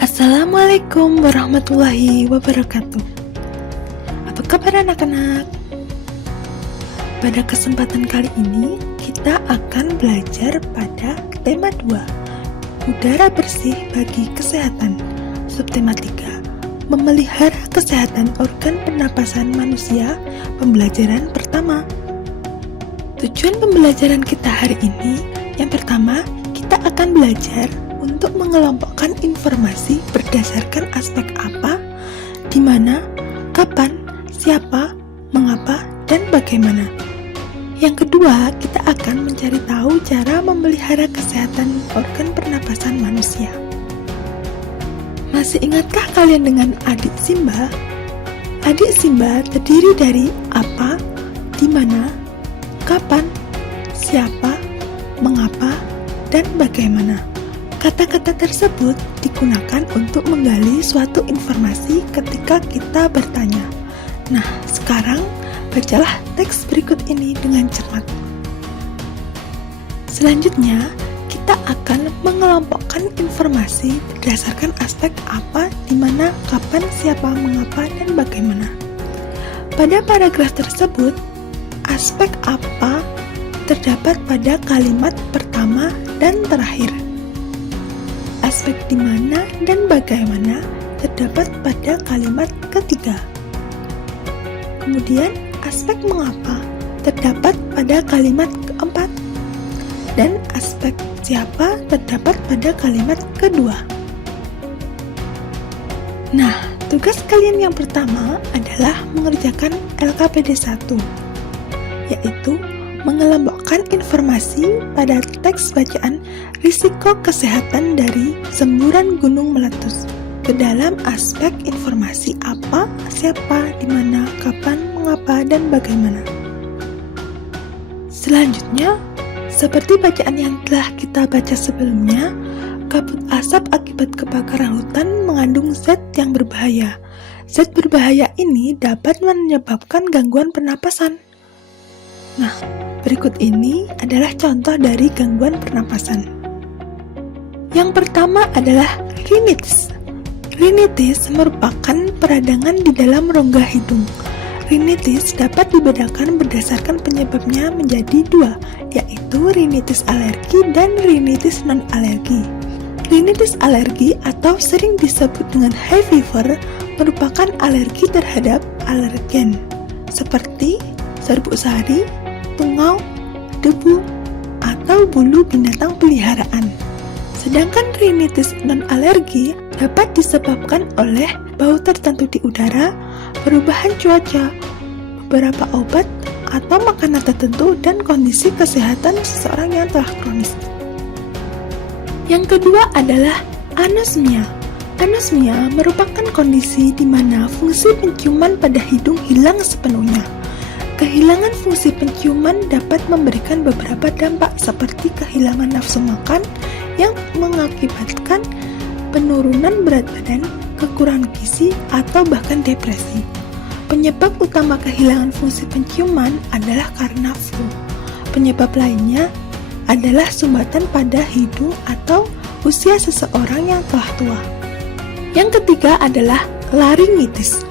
Assalamualaikum warahmatullahi wabarakatuh. Apa kabar anak-anak? Pada kesempatan kali ini kita akan belajar pada tema 2, udara bersih bagi kesehatan. Subtema 3, memelihara kesehatan organ pernapasan manusia, pembelajaran pertama. Tujuan pembelajaran kita hari ini, yang pertama, kita akan belajar untuk mengelompokkan informasi berdasarkan aspek apa, di mana, kapan, siapa, mengapa, dan bagaimana. Yang kedua, kita akan mencari tahu cara memelihara kesehatan organ pernapasan manusia. Masih ingatkah kalian dengan adik Simba? Adik Simba terdiri dari apa, di mana, kapan, siapa, mengapa, dan bagaimana. Kata-kata tersebut digunakan untuk menggali suatu informasi ketika kita bertanya. Nah, sekarang bacalah teks berikut ini dengan cermat. Selanjutnya, kita akan mengelompokkan informasi berdasarkan aspek apa, di mana, kapan, siapa, mengapa, dan bagaimana. Pada paragraf tersebut, aspek apa terdapat pada kalimat pertama dan terakhir. Aspek di mana dan bagaimana terdapat pada kalimat ketiga. Kemudian, aspek mengapa terdapat pada kalimat keempat. Dan aspek siapa terdapat pada kalimat kedua. Nah, tugas kalian yang pertama adalah mengerjakan LKPD 1, yaitu mengelompokkan informasi pada teks bacaan risiko kesehatan dari semburan gunung meletus ke dalam aspek informasi apa, siapa, di mana, kapan, mengapa, dan bagaimana. Selanjutnya, seperti bacaan yang telah kita baca sebelumnya, kabut asap akibat kebakaran hutan mengandung zat yang berbahaya. Zat berbahaya ini dapat menyebabkan gangguan pernapasan. Nah, berikut ini adalah contoh dari gangguan pernapasan. Yang pertama adalah rinitis. Rinitis merupakan peradangan di dalam rongga hidung. Rinitis dapat dibedakan berdasarkan penyebabnya menjadi dua, yaitu rinitis alergi dan rinitis non-alergi. Rinitis alergi atau sering disebut dengan high fever merupakan alergi terhadap alergen, seperti serbuk sari, tungau, debu, atau bulu binatang peliharaan. Sedangkan rinitis non-alergi dapat disebabkan oleh bau tertentu di udara, perubahan cuaca, beberapa obat, atau makanan tertentu, dan kondisi kesehatan seseorang yang telah kronis. Yang kedua adalah anosmia. Anosmia merupakan kondisi di mana fungsi penciuman pada hidung hilang sepenuhnya. Kehilangan fungsi penciuman dapat memberikan beberapa dampak seperti kehilangan nafsu makan yang mengakibatkan penurunan berat badan, kekurangan gizi, atau bahkan depresi. Penyebab utama kehilangan fungsi penciuman adalah karena flu. Penyebab lainnya adalah sumbatan pada hidung atau usia seseorang yang telah tua. Yang ketiga adalah laringitis.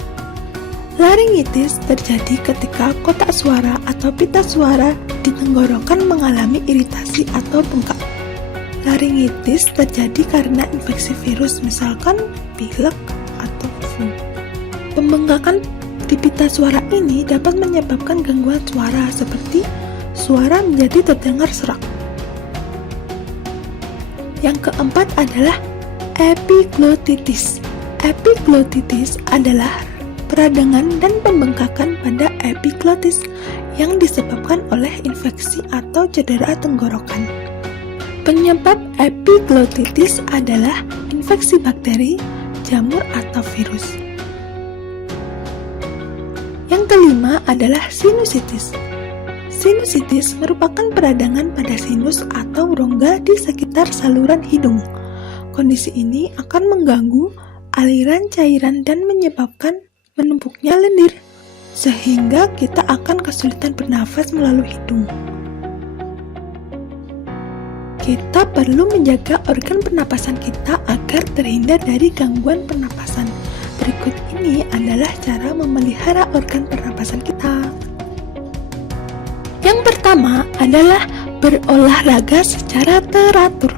Laringitis terjadi ketika kotak suara atau pita suara di tenggorokan mengalami iritasi atau bengkak. Laringitis terjadi karena infeksi virus, misalkan pilek atau flu. Pembengkakan di pita suara ini dapat menyebabkan gangguan suara seperti suara menjadi terdengar serak. Yang keempat adalah epiglotitis. Epiglotitis adalah peradangan dan pembengkakan pada epiglotis yang disebabkan oleh infeksi atau cedera tenggorokan. Penyebab epiglotitis adalah infeksi bakteri, jamur, atau virus. Yang kelima adalah sinusitis. Sinusitis merupakan peradangan pada sinus atau rongga di sekitar saluran hidung. Kondisi ini akan mengganggu aliran cairan dan menyebabkan menumpuknya lendir, sehingga kita akan kesulitan bernafas melalui hidung. kita perlu menjaga organ pernapasan kita agar terhindar dari gangguan pernapasan. Berikut ini adalah cara memelihara organ pernapasan kita. Yang pertama adalah berolahraga secara teratur.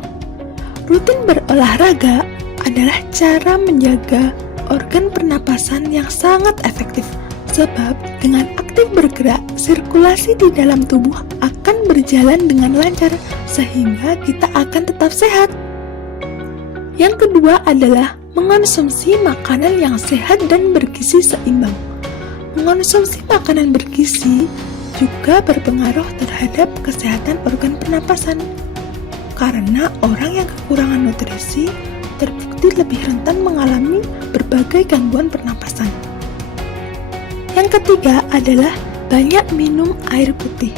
Rutin berolahraga adalah cara menjaga organ pernapasan yang sangat efektif, sebab dengan aktif bergerak, sirkulasi di dalam tubuh akan berjalan dengan lancar sehingga kita akan tetap sehat. Yang kedua adalah mengonsumsi makanan yang sehat dan bergizi seimbang. Mengonsumsi makanan bergizi juga berpengaruh terhadap kesehatan organ pernapasan, karena orang yang kekurangan nutrisi terbukti lebih rentan mengalami berbagai gangguan pernapasan. Yang ketiga adalah banyak minum air putih.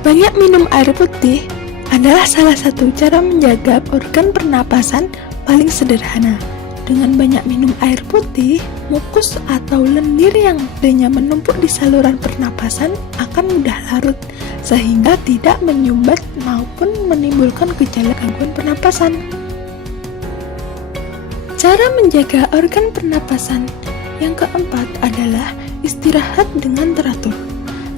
Banyak minum air putih adalah salah satu cara menjaga organ pernapasan paling sederhana. Dengan banyak minum air putih, mukus atau lendir yang tadinya menumpuk di saluran pernapasan akan mudah larut, sehingga tidak menyumbat maupun menimbulkan gejala gangguan pernapasan. Cara menjaga organ pernapasan yang keempat adalah istirahat dengan teratur.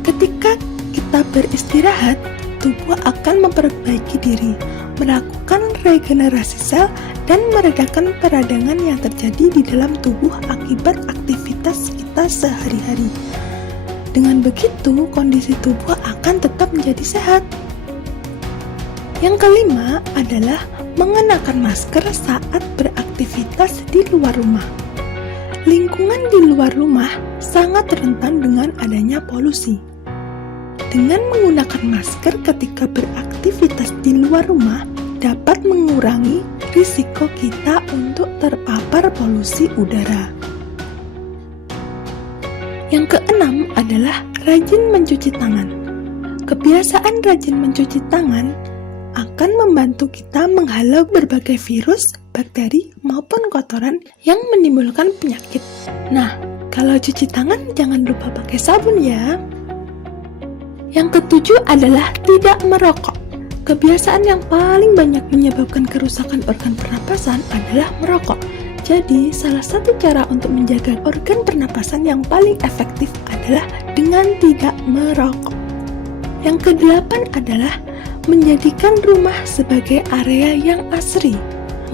Ketika kita beristirahat, tubuh akan memperbaiki diri, melakukan regenerasi sel, dan meredakan peradangan yang terjadi di dalam tubuh akibat aktivitas kita sehari-hari. Dengan begitu, kondisi tubuh akan tetap menjadi sehat. Yang kelima adalah mengenakan masker saat beraktivitas di luar rumah. Lingkungan di luar rumah sangat rentan dengan adanya polusi. Dengan menggunakan masker ketika beraktivitas di luar rumah dapat mengurangi risiko kita untuk terpapar polusi udara. Yang keenam adalah rajin mencuci tangan. Kebiasaan rajin mencuci tangan akan membantu kita menghalau berbagai virus, bakteri, maupun kotoran yang menimbulkan penyakit. Nah, kalau cuci tangan jangan lupa pakai sabun ya. Yang ketujuh adalah tidak merokok. Kebiasaan yang paling banyak menyebabkan kerusakan organ pernapasan adalah merokok. Jadi, salah satu cara untuk menjaga organ pernapasan yang paling efektif adalah dengan tidak merokok. Yang kedelapan adalah menjadikan rumah sebagai area yang asri.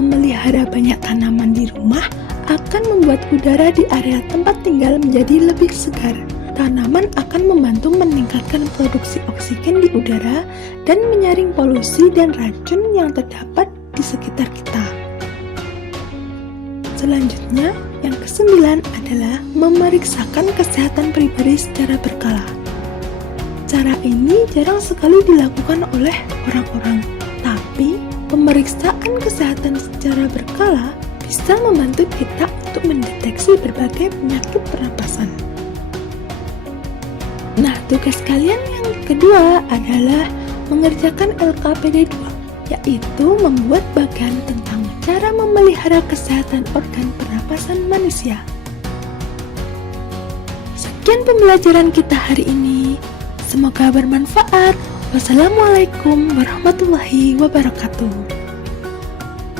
Memelihara banyak tanaman di rumah akan membuat udara di area tempat tinggal menjadi lebih segar. Tanaman akan membantu meningkatkan produksi oksigen di udara dan menyaring polusi dan racun yang terdapat di sekitar kita. Selanjutnya, yang kesembilan adalah memeriksakan kesehatan pribadi secara berkala. Cara ini jarang sekali dilakukan oleh orang-orang, tapi pemeriksaan kesehatan secara berkala bisa membantu kita untuk mendeteksi berbagai penyakit pernapasan. Nah, tugas kalian yang kedua adalah mengerjakan LKPD 2, yaitu membuat bagian tentang cara memelihara kesehatan organ pernapasan manusia. Sekian pembelajaran kita hari ini. Semoga bermanfaat. Wassalamualaikum warahmatullahi wabarakatuh.